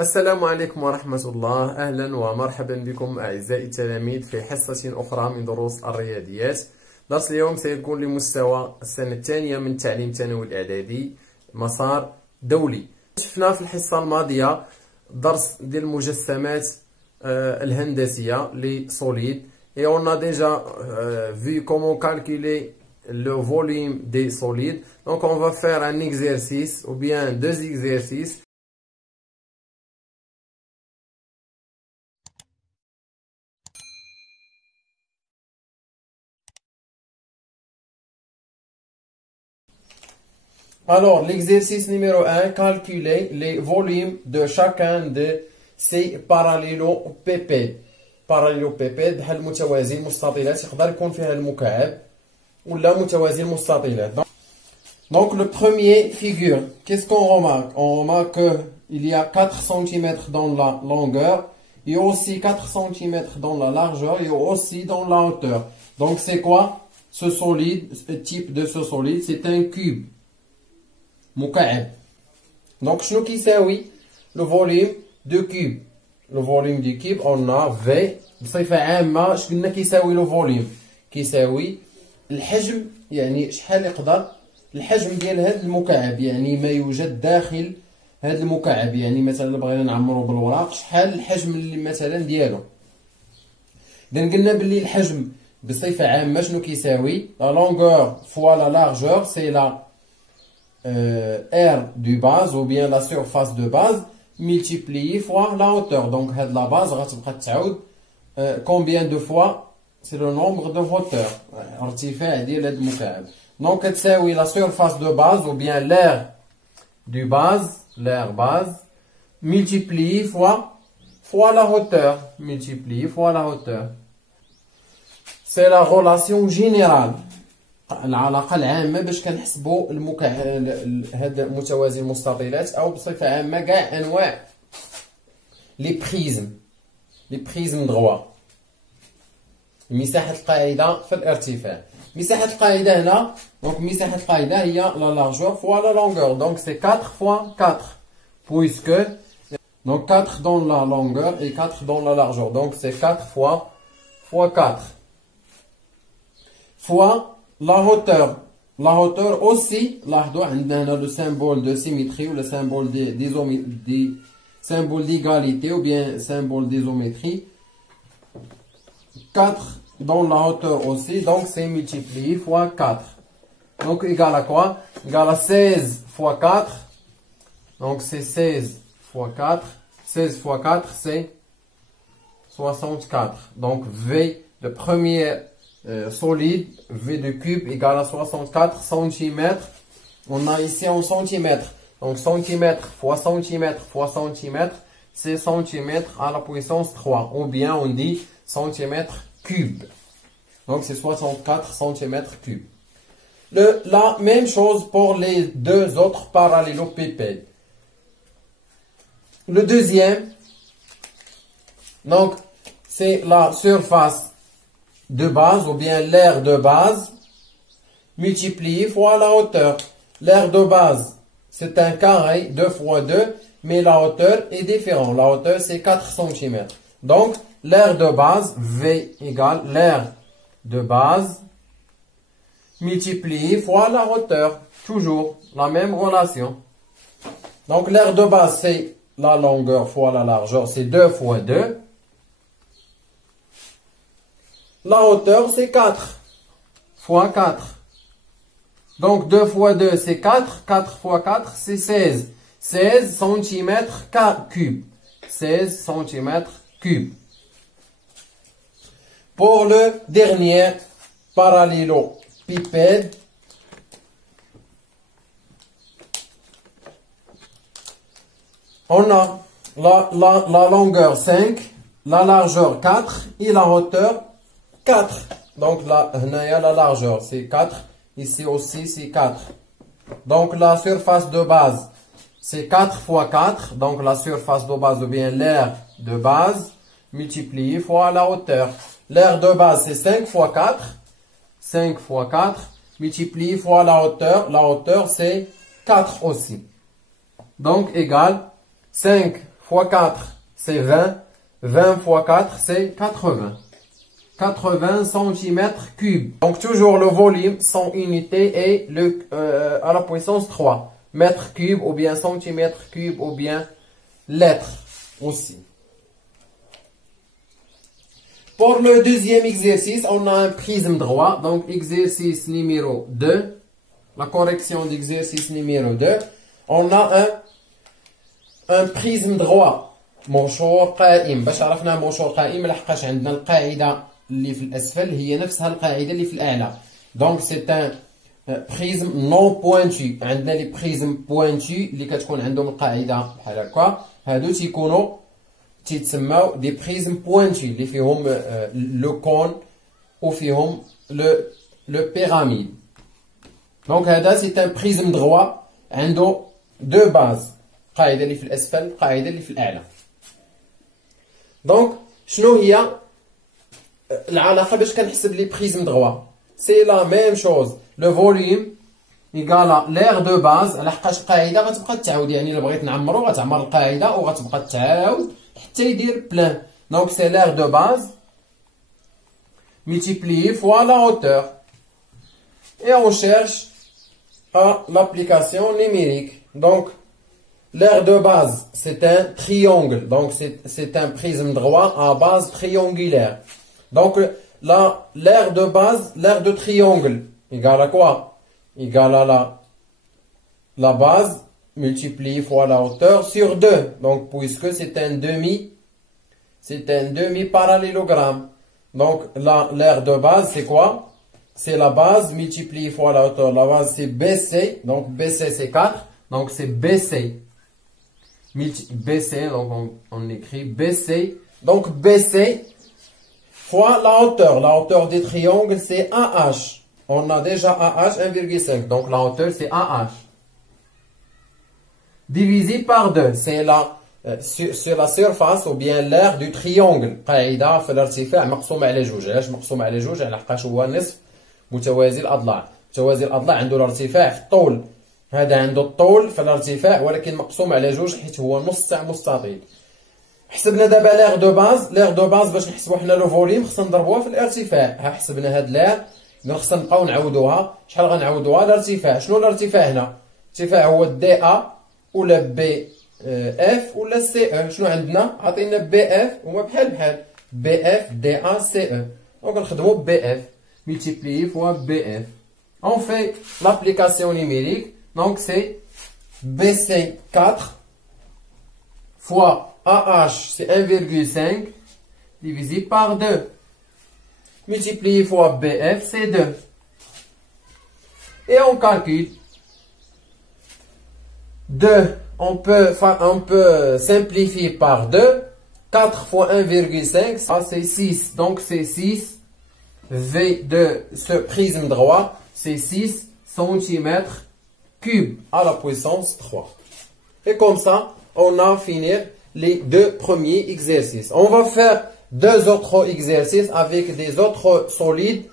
السلام عليكم ورحمة الله. أهلا ومرحبا بكم أعزائي التلاميذ في حصة أخرى من دروس الرياضيات. درس اليوم سيكون لمستوى السنة الثانية من التعليم الثانوي الإعدادي مسار دولي. شفنا في الحصة الماضية درس ديال المجسمات الهندسية les solides et on a déjà vu comment calculer le volume des solides. Donc on va faire un exercice ou bien deux exercices. Alors, l'exercice numéro 1, calculer les volumes de chacun de ces parallélopépèdes. Parallélopépèdes بحال المتوازي المستطيلات يقدر يكون فيها المكعب ولا متوازي المستطيلات. Donc, le premier figure, qu'est-ce qu'on remarque? On remarque qu'il y a 4 cm dans la longueur et aussi 4 cm dans la largeur et aussi dans la hauteur. Donc, c'est quoi ce solide, ce type de ce solide? C'est un cube. مكعب. Donc شنو كيساوي le volume de cube? Le volume du cube on a V بصفة عامة. اش قلنا كيساوي le volume؟ كيساوي الحجم، يعني شحال يقدر الحجم ديال هذا المكعب، يعني ما يوجد داخل هذا المكعب. يعني مثلا بغينا نعمرو بالوراق شحال الحجم اللي مثلا ديالو. اذا قلنا باللي الحجم بصفة عامة شنو كيساوي la longueur fois la largeur c'est la R du base ou bien la surface de base multiplié fois la hauteur. Donc la base غتبقى تعاود combien de fois c'est le nombre de hauteur ارتفاع ديال هذا المكعب. Donc تساوي la surface de base ou bien l'air du base, l'air base multiplié fois la hauteur, multiplié fois la hauteur. C'est la relation générale، العلاقة العامة باش كنحسبوا هاد متوازي المستطيلات او بصفة عامة كاع انواع لي بريزم دغوا. مساحة القاعدة في الارتفاع. مساحة القاعدة هنا، دونك مساحة القاعدة هي لا لارجور فوا لا لونغور، دونك سي 4 فوا 4 puisque donc 4 dans la longueur et 4 dans la largeur, donc c'est 4 fois 4 fois la hauteur. La hauteur aussi, لاحظوا عندنا هنا le symbole de symétrie ou le symbole symbole d'égalité ou bien symbole d'isométrie. 4 dans la hauteur aussi, donc c'est multiplié fois 4. Donc égal à quoi? Égal à 16 fois 4. Donc c'est 16 fois 4. 16 fois 4 c'est 64. Donc V, le premier solide, V de cube égale à 64 cm. On a ici en centimètres. Donc centimètre fois centimètre fois centimètre, c'est centimètre à la puissance 3. Ou bien on dit centimètre cube. Donc c'est 64 centimètres cubes. La même chose pour les deux autres parallélopépèdes. Le deuxième, donc c'est la surface de base ou bien l'aire de base multiplié fois la hauteur. L'aire de base c'est un carré 2 fois 2, mais la hauteur est différente. La hauteur c'est 4 cm. Donc l'aire de base V égale l'aire de base multiplié fois la hauteur. Toujours la même relation. Donc l'aire de base c'est la longueur fois la largeur, c'est 2 fois 2. La hauteur, c'est 4 fois 4. Donc, 2 fois 2, c'est 4. 4 fois 4, c'est 16. 16 cm cubes. 16 cm cubes. Pour le dernier parallélopipède, on a la longueur 5, la largeur 4 et la hauteur 4. Donc là, la largeur c'est 4. Ici aussi c'est 4. Donc la surface de base c'est 4 fois 4. Donc la surface de base ou bien l'aire de base multiplié fois la hauteur. L'aire de base c'est 5 fois 4. 5 fois 4 multiplié fois la hauteur. La hauteur c'est 4 aussi. Donc égal 5 fois 4, c'est 20. 20 fois 4, c'est 80. 80 cm3. Donc toujours le volume, son unité est à la puissance 3. Mètre cube ou bien centimètre cube ou bien litre aussi. Pour le deuxième exercice, on a un prisme droit. Donc exercice numéro 2. La correction d'exercice numéro 2. On a un prisme droit. منشور قائم. باش عرفنا منشور قائم لحقاش عندنا القاعدة اللي في الأسفل هي نفسها القاعدة اللي في الأعلى. Donc c'est un prisme non pointu. عندنا لي prisme pointu اللي كتكون عندهم القاعدة بحال هكا. هادو تيتسماو دي prisme pointu اللي فيهم لو كون وفيهم لو بيراميد. Donc هذا c'est un prisme droit عنده deux bases. القاعدة اللي في الأسفل القاعدة اللي في الأعلى. Donc شنو هي العلاقة باش كنحسب لي بريزم دروا؟ سي لا ميم شوز. لو فوليوم ايكالا لير دو باز، لحقاش القاعدة غتبقى تعاود، يعني الا بغيت نعمرو غتعمر القاعدة وغتبقى تعاود حتى يدير بلان. دونك سي لير دو باز multiplié fois la hauteur. Et on cherche à l'application numérique. Donc l'aire de base, c'est un triangle. Donc, c'est un prisme droit à base triangulaire. Donc, l'aire de base, l'aire de triangle, égale à quoi? Égale à la base multipliée fois la hauteur sur 2. Donc, puisque c'est un demi-parallélogramme. Donc, l'aire de base, c'est quoi? C'est la base multipliée fois la hauteur. La base, c'est BC. Donc, BC, c'est 4. Donc, c'est BC. BC, donc on écrit BC. Donc BC fois la hauteur. La hauteur des triangles, c'est AH. On a déjà AH 1,5. Donc la hauteur, c'est AH. Divisé par 2. C'est sur la surface ou bien l'aire du triangle. قاعدة في الارتفاع مقسومة على جوج. علاش مقسومة على جوج؟ على حقاش هو نصف متوازي الأضلاع. متوازي الأضلاع عنده الارتفاع في الطول. هذا عنده الطول في الارتفاع ولكن مقسوم على جوج حيت هو نص تاع مستطيل. حسبنا دابا لير دو باز. لير دو باز باش نحسبوا حنا لو فوليوم خصنا نضربوها في الارتفاع. ها حسبنا هاد لير، خصنا نبقاو نعاودوها. شحال غنعاودوها؟ الارتفاع. شنو الارتفاع هنا؟ الارتفاع هو دي ا ولا بي اف ولا سي او. شنو عندنا؟ عطينا بي اف هما بحال بي اف دي ا سي او. دونك نخدمو بي اف multiplié fois BF. On fait l'application numérique. Donc c'est BC4 fois AH, c'est 1,5 divisé par 2. Multiplié fois BF, c'est 2. Et on calcule. 2, on peut simplifier par 2. 4 fois 1,5, ça c'est 6. Donc c'est 6. V de ce prisme droit, c'est 6 cm3 à la puissance 3. Et comme ça, on a fini les deux premiers exercices. On va faire deux autres exercices avec des autres solides